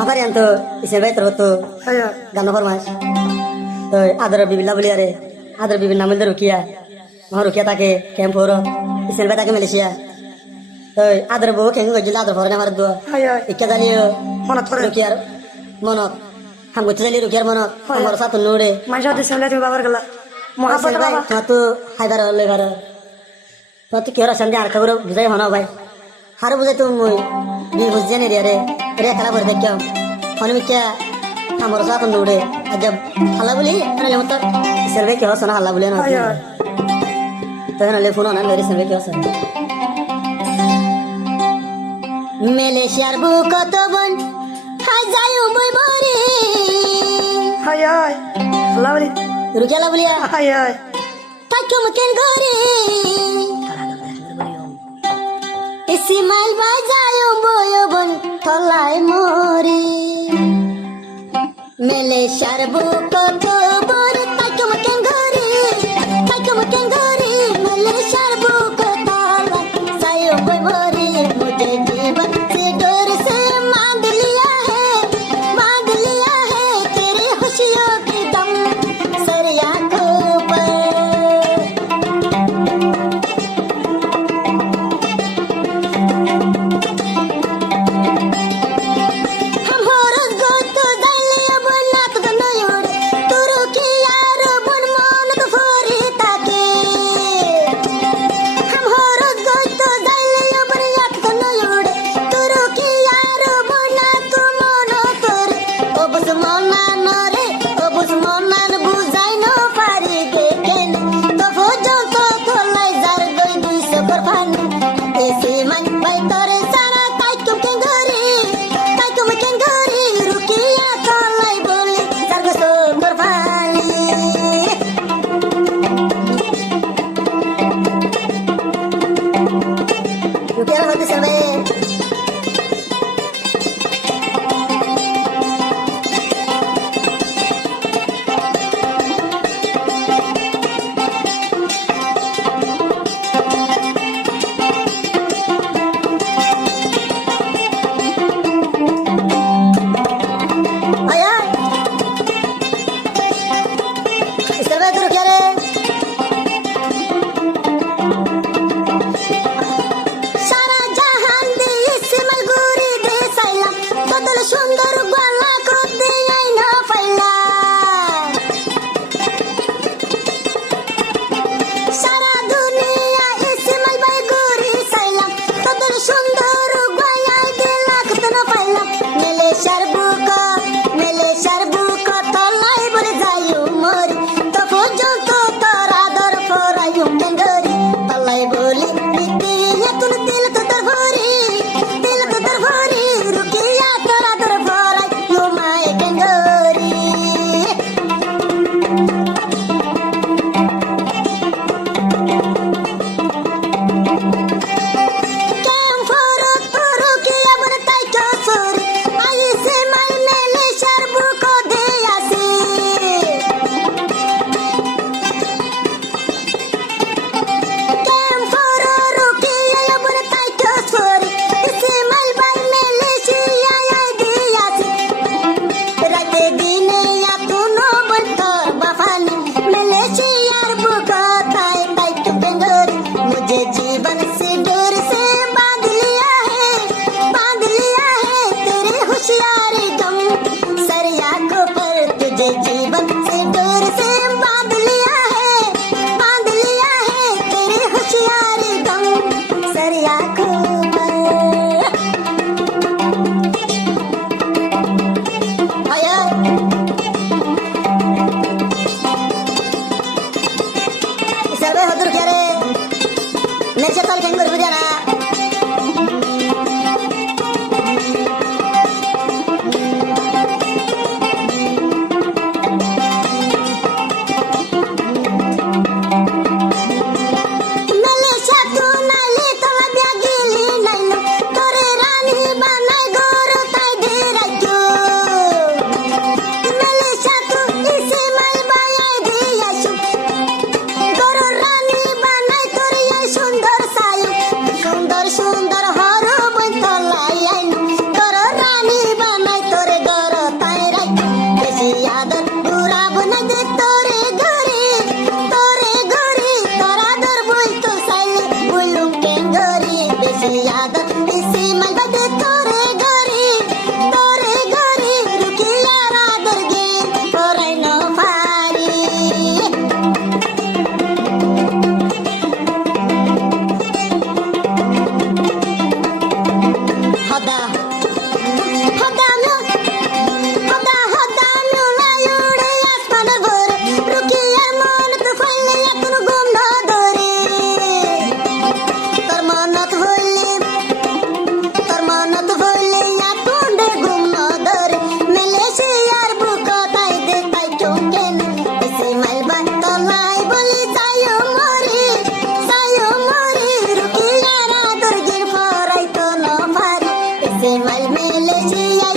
আবার তো ইসের ভাই তোর তো গান ফরমাস তো আদর বিবিল্লা বলি আরে আদর বিবির নাম হইল রুকিয়া মহা রুকিয়া তাকে ক্যাম্প হরো ইসের ভাই তাকে মালয়েশিয়া তো আদর বউ কেন গজিল আদর ফরে আমার দোয়া ইকা জানিও মনত করে রুকিয়ার মনত হাম গতি জানি রুকিয়ার মনত আমার সাথে নুড়ে মানুষ হতে সেমলে তুমি বাবার গেলা মহাপত ভাই বাবা তোমার তো হাইবার হলে ঘর তোমার তো কি হর সন্ধে আর খবর বুঝাই হনো ভাই হারো বুঝাই তো মুই বি বুঝছে নি রে রে খেলা করে দেখ অনিমিকা আমার সাথে নুড়ে আজ হাল্লা বলি আরে মত সেলবে কি হস না হাল্লা বলি না তখন লে ফোন না লে সেলবে কি হস মালয়েশিয়ার বুক কত বন হাই যাইও মই মরি হাই হাই আল্লাহ বলি রুকিয়ালা বলিয়া হাই হাই তাকে মকেন গরি ইসমাইল ভাই যাইও বয় বন তলাই মরি মালয়েশিয়ার বুক কত বন তাকে মকেন গরি মালয়েশিয়ার বুক তলাই যাইও বয় মরি মুঝে জীवन से डर से मांग लिया है तेरी खुशियों की दम सर आंखों पर हम हो रोज गो तो दलिया बोलना तो नयोड़ तुरु की यार बन मान तो फोरी ताके हम हो रोज गो तो दलिया बोलना तो नयोड़ तुरु की यार बना तो मनो तोर ओ बस मना नरे ओ बस मना न बुझाई न पारी गेकेन तो फोजो तो थोलाई जार गई दुई से पर फान ऐसे मन भाई तोरे सारा काई तुम के गरी रुकिया थोलाई बोली जार गो सो पर फानी रुकिया होती सर्वे आया सर्वे तो रुकिया रे সারা জাহান দিয়ে ইসমাইল ঘুরি দিয়ে চাইলাম কতল সুন্দর গলা করতে আইনা পাইলাম সারা দুনিয়া ইসমাইল ভাই ঘুরি চাইলাম কতল সুন্দর গলা দিলা কত না পাইলাম মালয়েশিয়ার বুক তলাই বলে যাইও মরি তো পর্যন্ত তোর আদর ফরাইও কেঙ্গরি তলাই বলি দিতিয়া তুল দিল তো তোর ভরি রুকিয়া তোর আদর ফরাইও মায়ে কেঙ্গরি কেম ফরত রুকিয়া বলে তাই চোরি আই সে বুঝিয়া